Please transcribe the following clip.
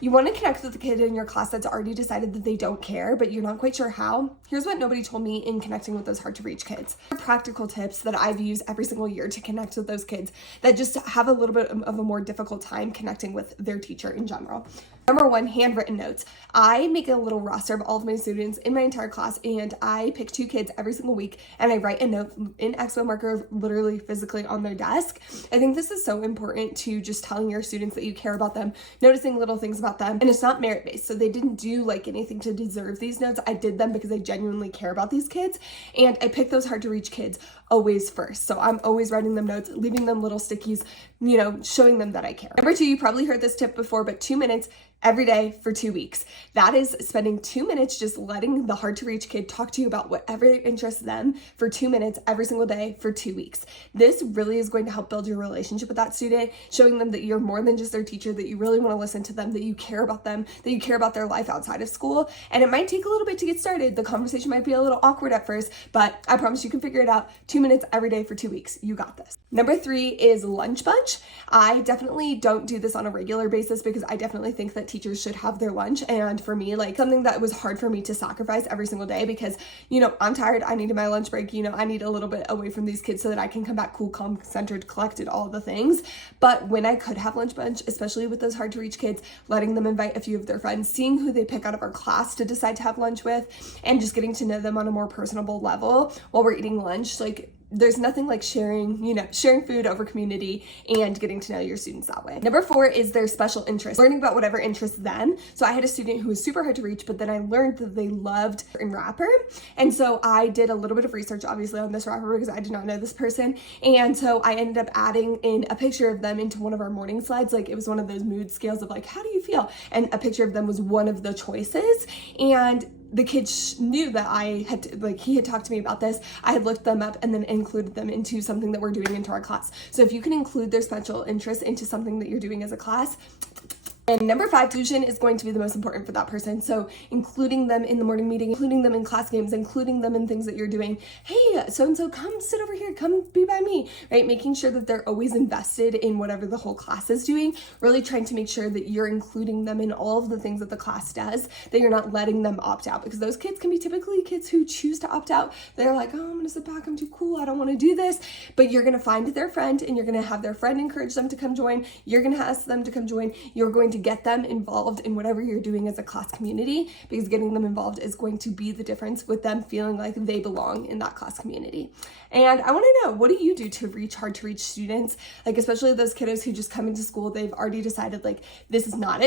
You want to connect with the kid in your class that's already decided that they don't care, but you're not quite sure how. Here's what nobody told me in connecting with those hard to reach kids. Practical tips that I've used every single year to connect with those kids that just have a little bit of a more difficult time connecting with their teacher in general. Number one, handwritten notes. I make a little roster of all of my students in my entire class, and I pick 2 kids every single week, and I write a note in Expo marker, literally physically on their desk. I think this is so important to just telling your students that you care about them, noticing little things about them, and it's not merit-based. So they didn't do like anything to deserve these notes. I did them because I genuinely care about these kids, and I pick those hard to reach kids always first. So I'm always writing them notes, leaving them little stickies, showing them that I care. Number 2, you probably heard this tip before, but 2 minutes every day for 2 weeks. That is spending 2 minutes just letting the hard to reach kid talk to you about whatever interests them for 2 minutes every single day for 2 weeks. This really is going to help build your relationship with that student, showing them that you're more than just their teacher, that you really want to listen to them, that you care about them, that you care about their life outside of school. And it might take a little bit to get started. The conversation might be a little awkward at first, but I promise you can figure it out. 2 minutes every day for 2 weeks. You got this. Number 3 is lunch bunch. I definitely don't do this on a regular basis because I definitely think that teachers should have their lunch. And for me, like something that was hard for me to sacrifice every single day because, I'm tired. I needed my lunch break. I need a little bit away from these kids so that I can come back cool, calm, centered, collected, all the things. But when I could have lunch bunch, especially with those hard to reach kids, letting them invite a few of their friends, seeing who they pick out of our class to decide to have lunch with, and just getting to know them on a more personable level while we're eating lunch, like there's nothing like sharing food over community and getting to know your students that way. Number 4 is their special interests, learning about whatever interests them. So I had a student who was super hard to reach, but then I learned that they loved in rapper. And so I did a little bit of research, obviously, on this rapper because I did not know this person. And so I ended up adding in a picture of them into one of our morning slides. Like it was one of those mood scales of like, how do you feel? And a picture of them was one of the choices. And the kid knew that he had talked to me about this. I had looked them up and then included them into something that we're doing into our class. So if you can include their special interests into something that you're doing as a class. And number 5, inclusion is going to be the most important for that person. So including them in the morning meeting, including them in class games, including them in things that you're doing. Hey, so-and-so, come sit over here, come be by me, right? Making sure that they're always invested in whatever the whole class is doing, really trying to make sure that you're including them in all of the things that the class does, that you're not letting them opt out, because those kids can be typically kids who choose to opt out. They're like, oh, I'm gonna sit back, I'm too cool, I don't wanna do this. But you're gonna find their friend and you're gonna have their friend encourage them to come join. You're gonna ask them to come join. You're going to get them involved in whatever you're doing as a class community, because getting them involved is going to be the difference with them feeling like they belong in that class community. And I want to know, what do you do to reach hard to reach students? Like, especially those kiddos who just come into school, they've already decided like, this is not it.